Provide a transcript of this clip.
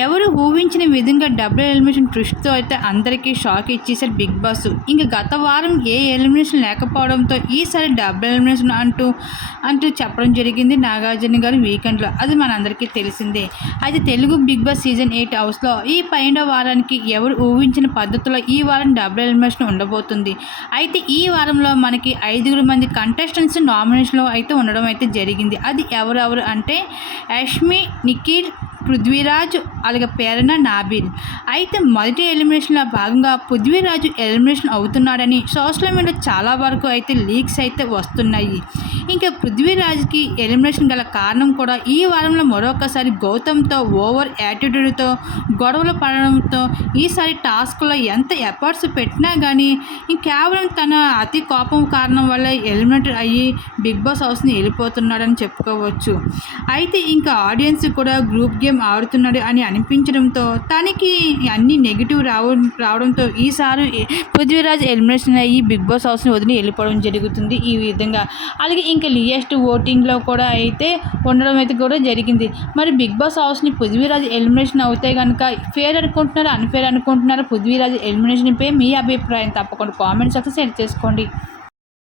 ఎవరు ఊహించిన విధంగా డబుల్ ఎలిమినేషన్ ట్విస్ట్తో అయితే అందరికీ షాక్ ఇచ్చేసారు బిగ్ బాస్. ఇంకా గత వారం ఏ ఎలిమినేషన్ లేకపోవడంతో ఈసారి డబుల్ ఎలిమినేషన్ అంటూ అంటూ చెప్పడం జరిగింది నాగార్జున గారు వీకెండ్లో. అది మనందరికీ తెలిసిందే. అయితే Telugu Bigg Boss season eight హౌస్లో ఈ పైన వారానికి ఎవరు ఊహించిన పద్ధతిలో ఈ వారం డబుల్ ఎలిమినేషన్ ఉండబోతుంది? అయితే ఈ వారంలో మనకి ఐదుగురు మంది కంటెస్టెంట్స్ నామినేషన్లో అయితే ఉండడం అయితే జరిగింది. అది ఎవరెవరు అంటే యష్మి నిఖిల్ పృథ్వీరాజ్ అలాగే పేరణ నాబిల్ అయితే మొదటి ఎలిమినేషన్లో భాగంగా పృథ్వీరాజు ఎలిమినేషన్ అవుతున్నాడని సోషల్ మీడియా చాలా వరకు అయితే లీక్స్ అయితే వస్తున్నాయి. ఇంకా పృథ్వీరాజ్కి ఎలిమినేషన్ గల కారణం కూడా ఈ వారంలో మరొకసారి గౌతమ్తో ఓవర్ యాటిట్యూడ్తో గొడవలు పడడంతో ఈసారి టాస్క్లో ఎంత ఎఫర్ట్స్ పెట్టినా కానీ కేవలం తన అతి కోపం కారణం వల్ల ఎలిమినేట్ అయ్యి బిగ్ బాస్ హౌస్ని వెళ్ళిపోతున్నాడని చెప్పుకోవచ్చు. అయితే ఇంకా ఆడియన్స్ కూడా గ్రూప్ గేమ్ ఆడుతున్నాడు అని అనిపించడంతో తనకి అన్ని నెగిటివ్ రావ రావడంతో ఈసారి పృథ్వీరాజ్ ఎలిమినేషన్ అయ్యి బిగ్ బాస్ హౌస్ని వదిలి వెళ్ళిపోవడం జరుగుతుంది ఈ విధంగా. అలాగే ఇంకా లియెస్ట్ ఓటింగ్లో కూడా అయితే ఉండడం అయితే కూడా జరిగింది. మరి బిగ్ బాస్ హౌస్ని పృథ్వీరాజ్ ఎలిమినేషన్ అవుతే కనుక ఫేర్ అనుకుంటున్నారా అన్ఫేర్ అనుకుంటున్నారా? పృథ్వీరాజ్ ఎలిమినేషన్పై మీ అభిప్రాయం తప్పకుండా కామెంట్ సెక్షన్ సెండ్ చేసుకోండి.